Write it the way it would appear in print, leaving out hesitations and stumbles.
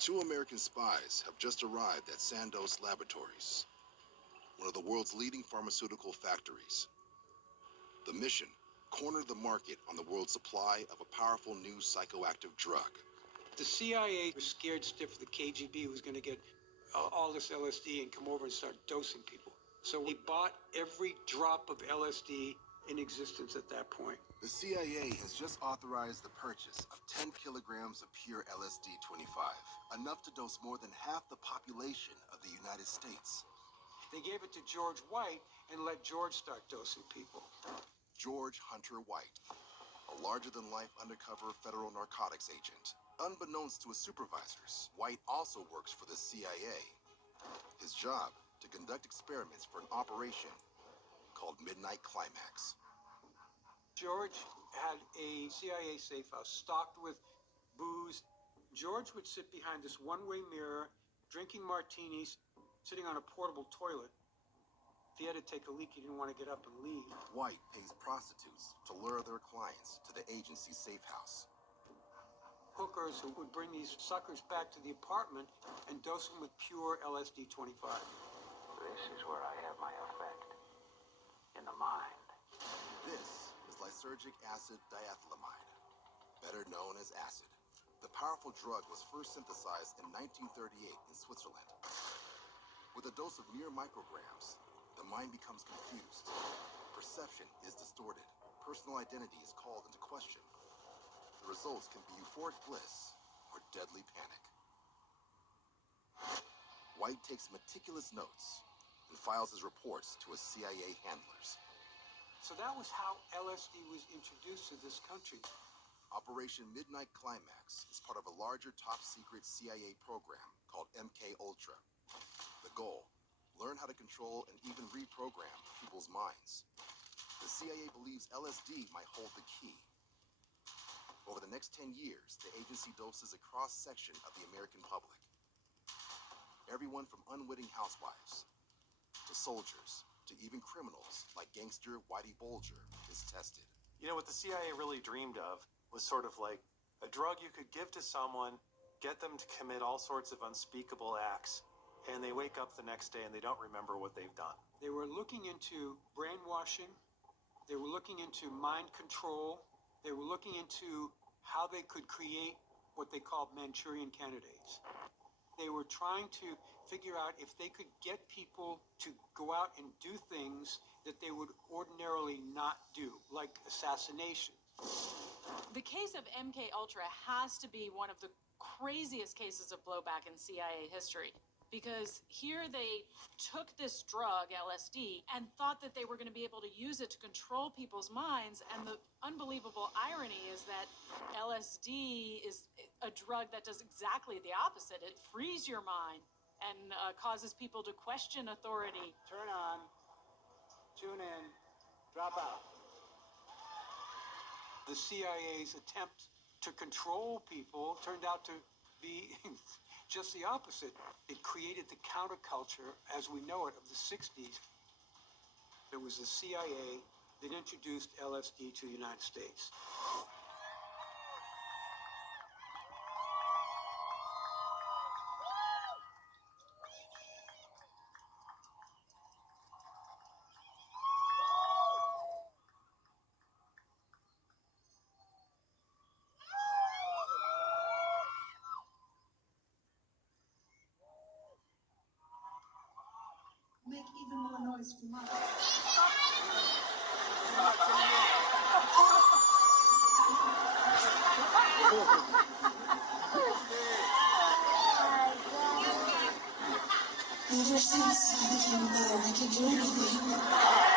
Two American spies have just arrived at Sandoz Laboratories, one of the world's leading pharmaceutical factories. The mission: corner the market on the world's supply of a powerful new psychoactive drug. The CIA was scared stiff the KGB was going to get all this LSD and come over and start dosing people. So we bought every drop of LSD in existence at that point. The CIA has just authorized the purchase of 10 kilograms of pure LSD-25, enough to dose more than half the population of the United States. They gave it to George White and let George start dosing people. George Hunter White, a larger-than-life undercover federal narcotics agent. Unbeknownst to his supervisors, White also works for the CIA. His job: to conduct experiments for an operation called Midnight Climax. George had a CIA safe house stocked with booze. George would sit behind this one-way mirror, drinking martinis, sitting on a portable toilet. If he had to take a leak, he didn't want to get up and leave. White pays prostitutes to lure their clients to the agency's safe house. Hookers who would bring these suckers back to the apartment and dose them with pure LSD-25. This is where I have my effect. In the mind. This is lysergic acid diethylamide, better known as acid. The powerful drug was first synthesized in 1938 in Switzerland. With a dose of mere micrograms, the mind becomes confused. Perception is distorted. Personal identity is called into question. The results can be euphoric bliss or deadly panic. White takes meticulous notes and files his reports to his CIA handlers. So that was how LSD was introduced to this country. Operation Midnight Climax is part of a larger top-secret CIA program called MK Ultra. The goal: learn how to control and even reprogram people's minds. The CIA believes LSD might hold the key. Over the next 10 years, the agency doses a cross-section of the American public. Everyone from unwitting housewives to soldiers to even criminals like gangster Whitey Bulger is tested. You know, what the CIA really dreamed of was sort of like a drug you could give to someone, get them to commit all sorts of unspeakable acts, and they wake up the next day and they don't remember what they've done. They were looking into brainwashing. They were looking into mind control. They were looking into how they could create what they called Manchurian candidates. They were trying to figure out if they could get people to go out and do things that they would ordinarily not do, like assassination. The case of MK Ultra has to be one of the craziest cases of blowback in CIA history, because here they took this drug, LSD, and thought that they were going to be able to use it to control people's minds. And the unbelievable irony is that LSD is a drug that does exactly the opposite. It frees your mind and causes people to question authority. Turn on, tune in, drop out. The CIA's attempt to control people turned out to be just the opposite. It created the counterculture as we know it of the 60s. There was the CIA that introduced LSD to the United States. Make even more noise for Mom. Ever since I became a mother, I can do anything.